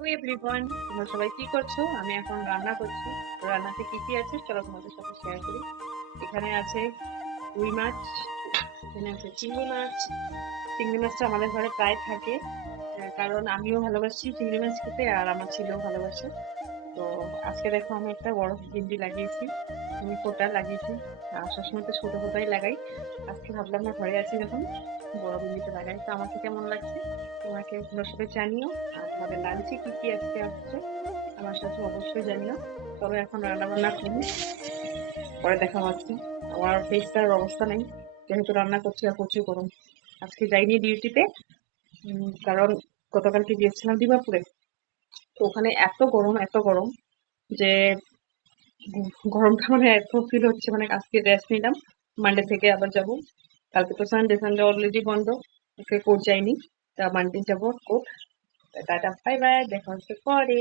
To everyone, তোমরা সবাই কি করছো? আমি এখন রান্না করছি। রান্নাতে কি কি আছে চলো তোমাদের সাথে শেয়ার করি। এখানে আছে রুই মাছ, এখানে আছে চিংড়ি মাছ। চিংড়ি মাছটা আমাদের ঘরে প্রায় থাকে, কারণ আমিও ভালোবাসি চিংড়ি মাছ খেতে আর আমার ছেলেও ভালোবাসে। তো আজকে দেখো আমি একটা বড় ভিন্ডি লাগিয়েছি, আমি ফোটা লাগিয়েছি। আর সবসময় তো ছোট ফোটাই লাগাই, আজকে ভাবলাম না ঘরে আছি যখন বড় ভিন্ডিতে লাগাই। তো আমাকে কেমন লাগছে তোমাকে তোমরা সবাই জানিও। আর তোমাদের লাঞ্চে কি কি আজকে আসছে আমার সাথে অবশ্যই জানিও। তবে এখন রান্না বান্না করি, পরে দেখা হচ্ছে। আমার ফেসটার অবস্থা নেই, যেহেতু রান্না করছি আর প্রচুর গরম। আজকে যাইনি ডিউটিতে, কারণ গতকালকে গিয়েছিলাম দিমাপুরে। তো ওখানে এত গরম যে গরমটা মানে এত ফিল হচ্ছে, মানে আজকে রেস্ট নিলাম, মানডে থেকে আবার যাব। কালকে তো সানডে, সানডে অলরেডি বন্ধ, ওকে কোর্ট যাইনি, তা মানডে যাবো কোর্ট। টাটা, বাই বাই, দেখা হচ্ছে পরে।